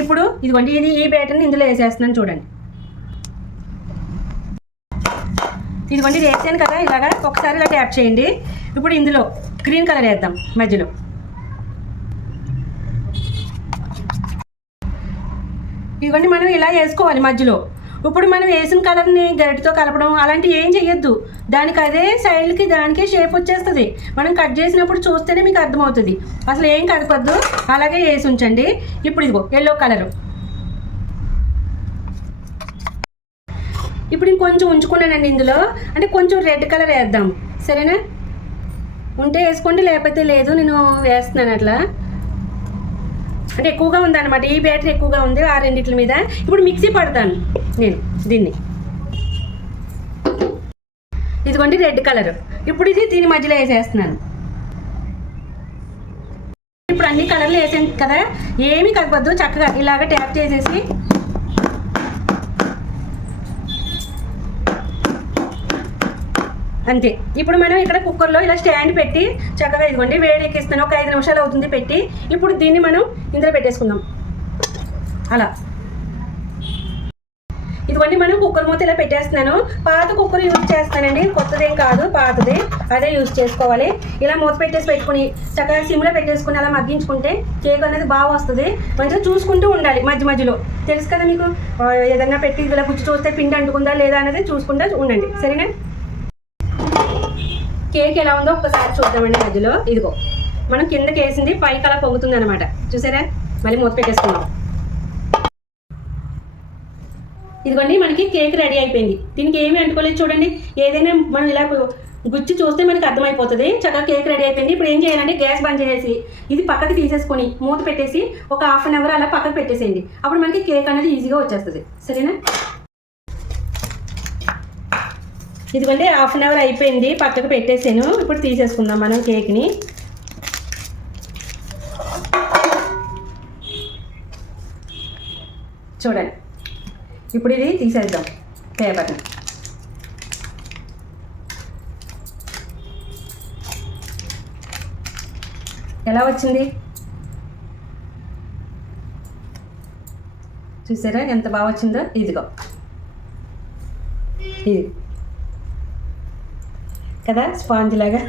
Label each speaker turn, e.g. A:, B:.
A: ఇప్పుడు ఇదిగోండి ఇది ఈ బ్యాటర్ని ఇందులో వేసేస్తున్నాను చూడండి. ఇదిగోండి ఇది వేసాను కదా ఇలాగా ఒకసారి ఇలా ట్యాప్ చేయండి. ఇప్పుడు ఇందులో గ్రీన్ కలర్ వేద్దాం మధ్యలో. ఇదిగోండి మనం ఇలా వేసుకోవాలి మధ్యలో. ఇప్పుడు మనం వేసిన కలర్ని గరిటతో కలపడం అలాంటివి ఏం చెయ్యొద్దు. దానికి అదే సైడ్కి దానికే షేప్ వచ్చేస్తుంది. మనం కట్ చేసినప్పుడు చూస్తేనే మీకు అర్థమవుతుంది. అసలు ఏం కలపద్దు అలాగే వేసి ఉంచండి. ఇప్పుడు ఇదిగో ఎల్లో కలరు ఇప్పుడు ఇంకొంచెం ఉంచుకున్నానండి ఇందులో. అంటే కొంచెం రెడ్ కలర్ వేద్దాం. సరేనా? ఉంటే వేసుకోండి లేకపోతే లేదు నేను వేస్తున్నాను అట్లా. అంటే ఎక్కువగా ఉందన్నమాట. ఈ బ్యాటరీ ఎక్కువగా ఉంది ఆ రెండిట్ల మీద. ఇప్పుడు మిక్సీ పడతాను. నేను దీన్ని. ఇదిగోండి రెడ్ కలర్. ఇప్పుడు ఇది దీని మధ్యలో వేసేస్తున్నాను. ఇప్పుడు అన్ని కలర్లు వేసాను కదా ఏమీ కలపద్దు చక్కగా ఇలాగ ట్యాప్ చేసేసి. అంతే. ఇప్పుడు మనం ఇక్కడ కుక్కర్లో ఇలా స్టాండ్ పెట్టి చక్కగా ఇదిగోండి వేడి ఎక్కిస్తాను ఒక ఐదు నిమిషాలు అవుతుంది పెట్టి. ఇప్పుడు దీన్ని మనం ఇందులో పెట్టేసుకుందాం. అలా. ఇదిగోండి మనం కుక్కర్ మూత ఇలా పెట్టేస్తున్నాను. పాత కుక్కర్ యూజ్ చేస్తానండి. కొత్తదేం కాదు పాతదే. అదే యూజ్ చేసుకోవాలి. ఇలా మూత పెట్టేసి పెట్టుకుని చక్కగా సిమ్లో పెట్టేసుకుని అలా మగ్గించుకుంటే కేక్ అనేది బాగా వస్తుంది. మంచిగా చూసుకుంటూ ఉండాలి మధ్య మధ్యలో. తెలుసు కదా మీకు? ఏదన్నా పెట్టి ఇలా గుచ్చి చూస్తే పిండి అంటుకుందా లేదా అనేది చూసుకుంటూ ఉండండి. సరేనా? కేక్ ఎలా ఉందో ఒకసారి చూద్దామండి మధ్యలో. ఇదిగో మనం కిందకి వేసింది పైకి అలా పొంగుతుంది అనమాట చూసారా? మళ్ళీ మూత పెట్టేసుకుందాం. ఇదిగోండి మనకి కేక్ రెడీ అయిపోయింది. దీనికి ఏమీ అంటుకోలేదు చూడండి. ఏదైనా మనం ఇలా గుచ్చి చూస్తే మనకి అర్థమైపోతుంది. చక్కగా కేక్ రెడీ అయిపోయింది. ఇప్పుడు ఏం చేయాలంటే గ్యాస్ బంద్ చేసేసి ఇది పక్కకి తీసేసుకొని మూత పెట్టేసి ఒక హాఫ్ అన్ అవర్ అలా పక్కకు పెట్టేసేయండి. అప్పుడు మనకి కేక్ అనేది ఈజీగా వచ్చేస్తుంది. సరేనా? ఇదిగోండి హాఫ్ అన్ అవర్ అయిపోయింది. పక్కకు పెట్టేసాను. ఇప్పుడు తీసేసుకుందాం మనం కేక్ని. చూడండి. ఇప్పుడు ఇది తీసేద్దాం పేపర్ని ఎలా వచ్చింది? చూసారా ఎంత బాగా వచ్చిందో? ఇదిగో. ఇది. కదా స్పాంజ్ లాగా.